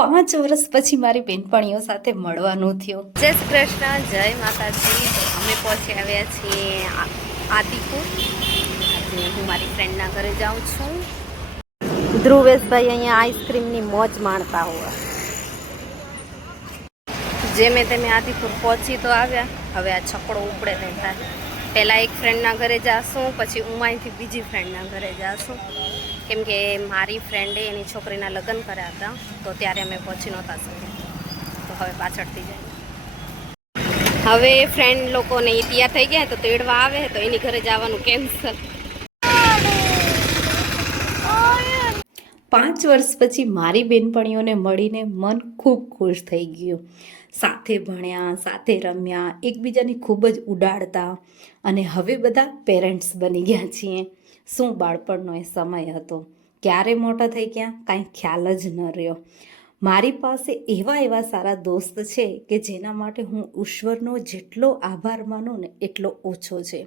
5 વર્ષ પછી મારી બેનપણીઓ સાથે મળવાનું થયું. જય શ્રી કૃષ્ણ, જય માતાજી. તો અમે પહોંચી આવ્યા છીએ આદિપુર. આજે હું મારી ફ્રેન્ડના ઘરે જાઉં છું. ધ્રુવેશભાઈ અહીંયા આઈસ્ક્રીમની મોજ માણતા હોય. જેમે તેમે આદિપુર પહોંચી તો આવ્યા. હવે આ છકડો ઉપડે નહીં થાય. પહેલાં એક ફ્રેન્ડના ઘરે જાશું, પછી હું અહીંથી બીજી ફ્રેન્ડના ઘરે જાશું. કેમ કે મારી ફ્રેન્ડે એની છોકરીના લગ્ન કર્યા હતા, તો ત્યારે અમે પહોંચી નહોતા શક્યા. તો હવે પાછળથી જાય. હવે ફ્રેન્ડ લોકોને તૈયાર થઈ ગયા તો તેડવા આવે, તો એની ઘરે જવાનું કેન્સલ. 5 વર્ષ પછી મારી બેનપણીઓને મળીને મન ખૂબ ખુશ થઈ ગયું. સાથે ભણ્યા, સાથે રમ્યા, એકબીજાની ખૂબ જ ઉડાડતા અને હવે બધા પેરેન્ટ્સ બની ગયા છીએ. શું બાળપણનો એ સમય હતો! ક્યારે મોટા થઈ ગયા કાંઈ ખ્યાલ જ ન રહ્યો. મારી પાસે એવા સારા દોસ્ત છે કે જેના માટે હું ઈશ્વરનો જેટલો આભાર માનું ને એટલો ઓછો છે.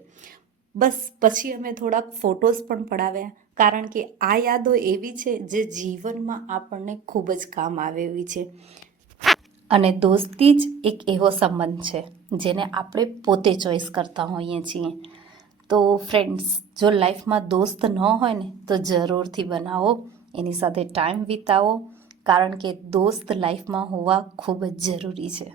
બસ પછી અમે થોડાક ફોટોઝ પણ પડાવ્યા, કારણ કે આ યાદો એવી છે જે જીવનમાં આપણને ખૂબ જ કામ આવે એવી છે. અને દોસ્તી જ એક એવો સંબંધ છે જેને આપણે પોતે ચોઈસ કરતા હોઈએ છીએ. તો ફ્રેન્ડ્સ, જો લાઈફમાં દોસ્ત ન હોય ને તો જરૂરથી બનાવો, એની સાથે ટાઈમ વિતાવો, કારણ કે દોસ્ત લાઈફમાં હોવા ખૂબ જ જરૂરી છે.